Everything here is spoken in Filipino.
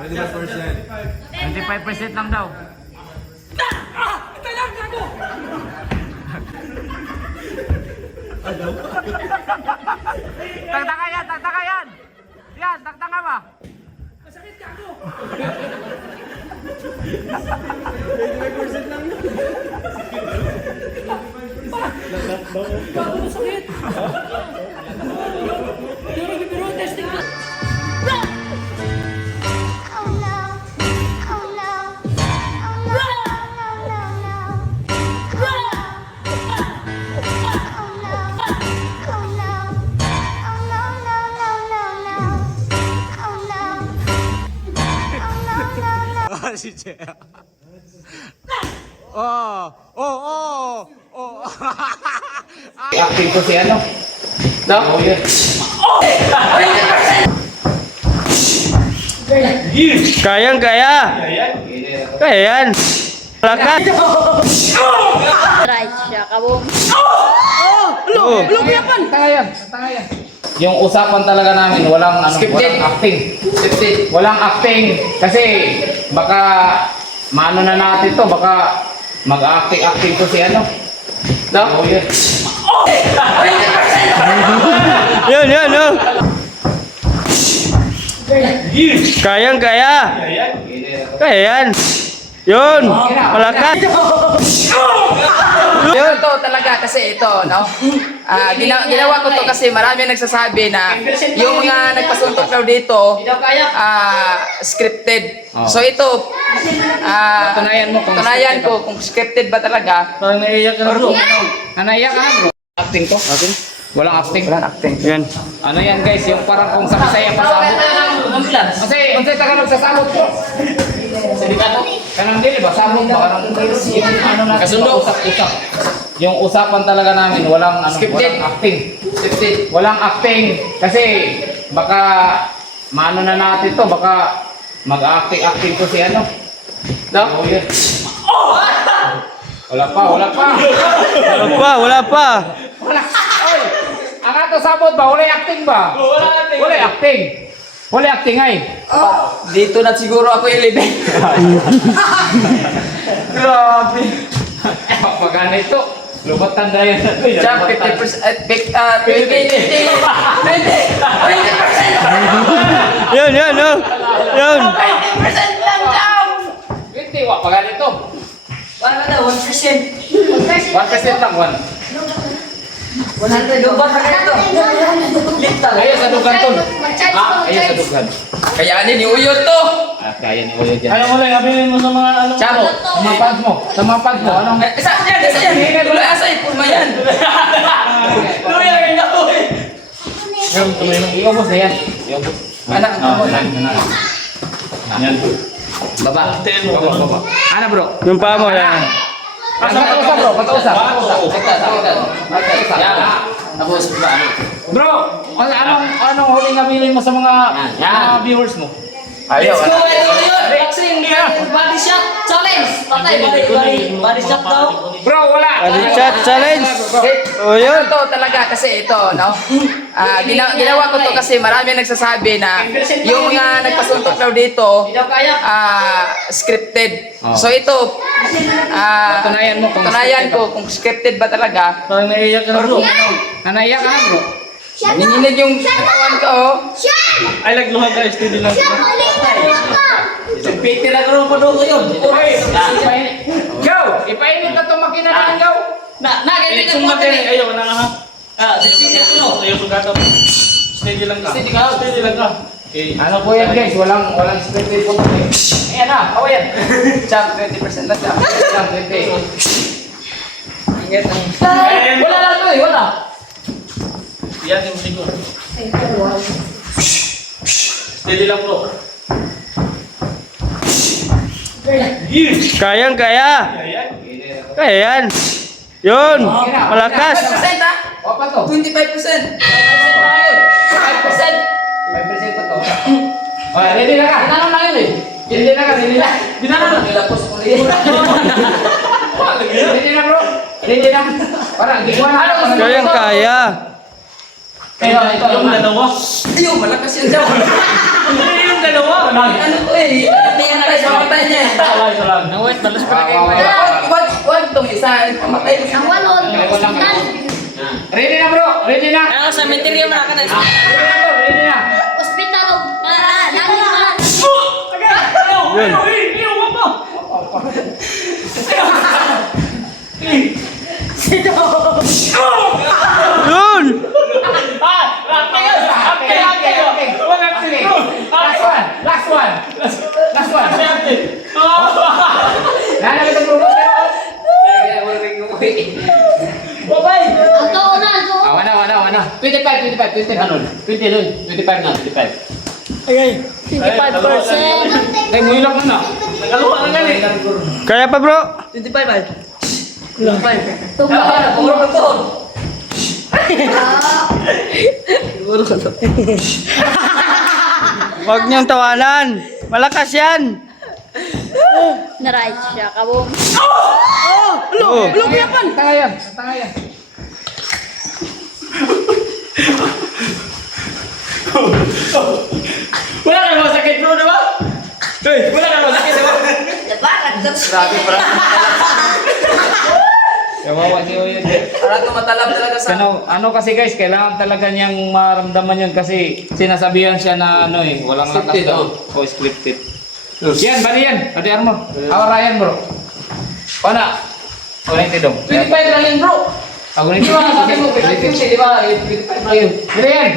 25% lang daw. Ito lang, gago! Tagtanga yan, tagtanga yan! Yan, tagtanga ba? Masakit, gago! Gago, masakit! Yung nagbibiro, testing na! Oh no, oh no, oh no, no, no, no. Oh no, oh no, oh no, no, no, no, no. Oh no, oh no, no, no. Si Chea. Oh, oh, oh, oh. Acting ko si ano? No? Oh, yun. Kayang kaya. Kaya yan. Lakas. Right siya, kabong. Oh. Tanga yan. Tanga yan. Yung usapan talaga namin, walang ano, walang acting. Scripted. Walang acting. Kasi baka maano na natin to, baka mag-acting ko si ano? No? Oh, yun. Yun, yun, yun. Kayang kaya. Kaya yan. Yun. Malakas. Yun to talaga kasi ito, no? Ginawa ko to kasi marami nagsasabi na yung mga nagpasuntok daw dito, scripted. So ito, patunayan ko kung scripted ba talaga. Parang naiiyak ka na bro. Naiyak ka na bro. Acting to? Acting? Walang acting. Walang acting. Yan. Ano yan guys, yung parang kung sa Bisaya pasabot. Kasi, unsay Tagalog sa sabot ko? Sindikato? Kanang dili ba? Sabot ba? Kanang yung ano na kasundo. Usap-usap. Yung usapan talaga namin, walang ano, Scripted. walang acting. Scripted. Walang acting. Kasi, baka maano na natin to, baka mag-acting ko si ano? No? Oh, yun. Wala pa, wala pa. Wala pa, wala pa. Wala. Oy, ang ato sabot ba? Wala acting ba? Wala acting. Wala acting ay. Dito na siguro ako ilibig. Grabe. Pag ganito, lubatan na yan. Jump 50%, 20%. Yun, yun, yun. Yun. 20% lang daw. 20, wa, pag ganito. Wala ka daw, 1%. 1% lang, 1. 100 lubat na ito. Lital. Ayaw sa dugan to. Ayaw sa dugan. Kayanin ni Uyot to. Kaya ni Uyo dyan. Ano mo lang, abilin mo sa mga ano. Chamo. Sa mga pads mo. Sa mga pads mo. Anong? Isa yan. Wala asay, pulma yan. Luya kayo na ko eh. Iubos na yan. Iubos. Anak mo na. Yan. Baba. Baba. Ano bro? Yung paa mo, yan. Patusa bro. Patusa. Yan. Tapos ba? Bro, anong huling nabilin mo sa mga viewers mo? Let's go, Uyot! Boxing! Body shot challenge! Patay, body shot daw. Bro, wala. Body shot challenge. Oh, Ano yun. to talaga kasi ito, no? Ginawa ko to kasi marami nagsasabi na yung mga nagpasuntok daw dito, scripted. So ito, patunayan ko kung scripted ba talaga. Parang naiiyak ka na bro. Naiyak ka na bro. Nanginginig yung katawan ko, oh. Ay, nagluha guys. Hindi lang. Piti na karoon pa doon yun. Go! Ipainit na itong makina na go! Ay, sumbatan eh. Ayaw na nga ha. Ayaw sugatan. Steady lang ka. Steady lang ka. Okay. Ano po yan guys? Walang scripted po ito. Ayan na, ako yan. Jump, 20% na jump. Jump, 20. Ingat ang... Wala lang ito eh, wala. Yan yung siguro. Steady lang bro. Kayang kaya. Kaya yan. Yun. Malakas. 5% ha? O pa to? 25%. 5%. 5% pa to. O, ready na ka. Tinanong lang yun eh. Ready na ka, ready na. Binanong lang. Nilapos ko rin. Ready na bro. Ready na. Parang, di ko na. Kayang kaya. Ito, Yung dalawa. Ayun, malakas yun daw. Yung dalawa. Ano to eh? Tingnan natin sa matay niya. Ito lang. Nawait, balas pa kayo. Wag tong isa. Pamatay mo siya. Ang walon. Hospital. Ready na bro, ready na. Ano sa cemetery mo na ka na. Ready na bro, ready na. Hospital. Lagi na. Yun. Iyo, wapa. Yun! Last one, last one. Last one. Nana kita bro. Ang tao na. Wana. 25 ano? 20 dun. 25 na, 25. 25%. Ay, muilak na na. Nagalupa na nga eh. Kaya pa bro? 25. Puro ko to. Huwag niyong tawanan. Malakas yan. Na-right siya. Kabong. Oh. Tangayan. Wala na masakit bro, di ba? Wala na masakit, di ba? Grabe para Kawawa si Oyen. para tumatalab talaga sa Ano kasi guys, kailangan talaga niyang maramdaman yun kasi sinasabihan siya na ano eh, walang lakas Scripted, daw. O scripted. Yan, bali yan. Pati Armo. Ryan bro. Pana. O na dong. 25 lang yan bro. Ako Di ba sabi mo 50, di ba? 25 lang yun. Bili yan.